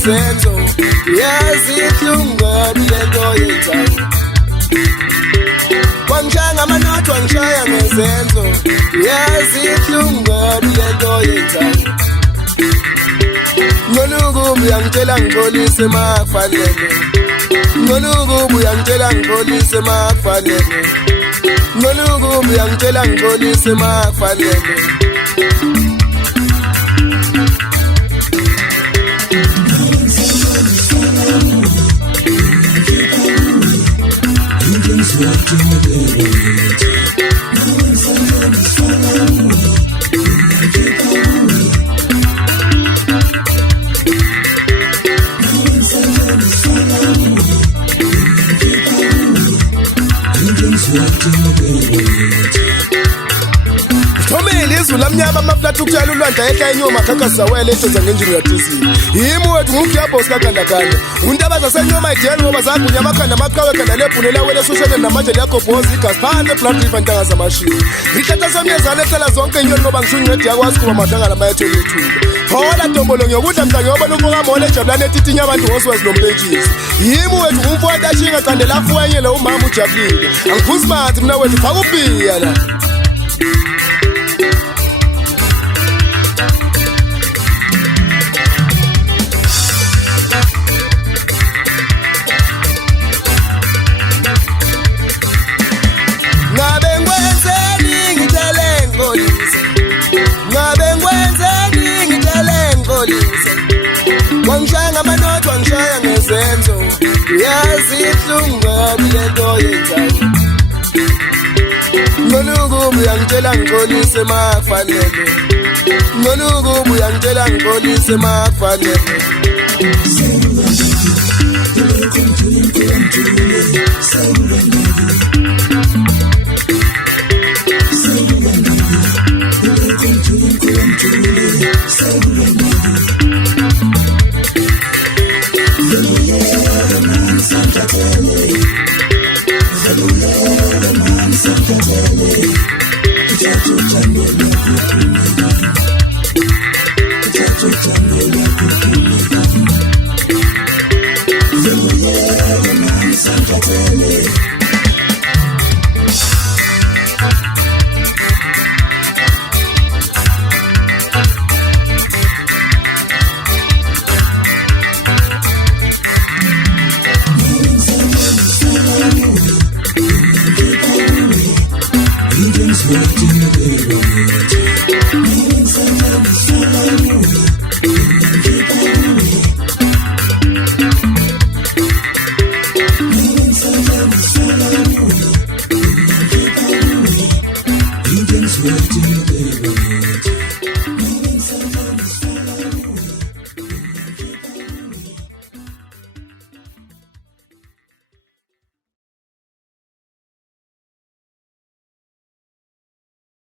ngezenzo yazithi ungabi lento yenzayo wangishaya ngamanotho wangishaya ngezenzo yazithi ungabi lento yenzayo ngolukubi uyangitshela ngixolise makufanele ngolukubi uyangitshela ngixolise makufanele ngolukubi uyangitshela ngixolise makufanele Thomile izulu amnyama amaflat ukutshela ulwandla ehla enyoma khakhaza wele ejonza ngenjini yatizini yimi wethu ngumdyabho sikagandaganda untabaza senyoma ideli ngoba zagunya amakhanda amaqhawe khanda lebhunela wele soshene namanje liyagobhoza igazi phandle blood river ntanga zamashiwo ngithatha somyezana ecela zonke inyoni ngoba ngishuncedi yakwazi kuba madlangana mayethela ithuba hola dombolo ngiyokudla mhla ngiyobona umfokamolo ejabulane etitinya abantu ngoswazi nompentshisi yimi wethu ngumfowethu ashinga candela afuwenyele umama ujabulile angiphuzi manzi mina wethu faka ubhiya la wangishaya ngamanotho wangishaya ngezenzo yazithi ungabi lento yenzayo ngolukubi uyangitshela ngixolise makufanele ngolukubi uyangitshela ngixolise makufanele Santa Tele,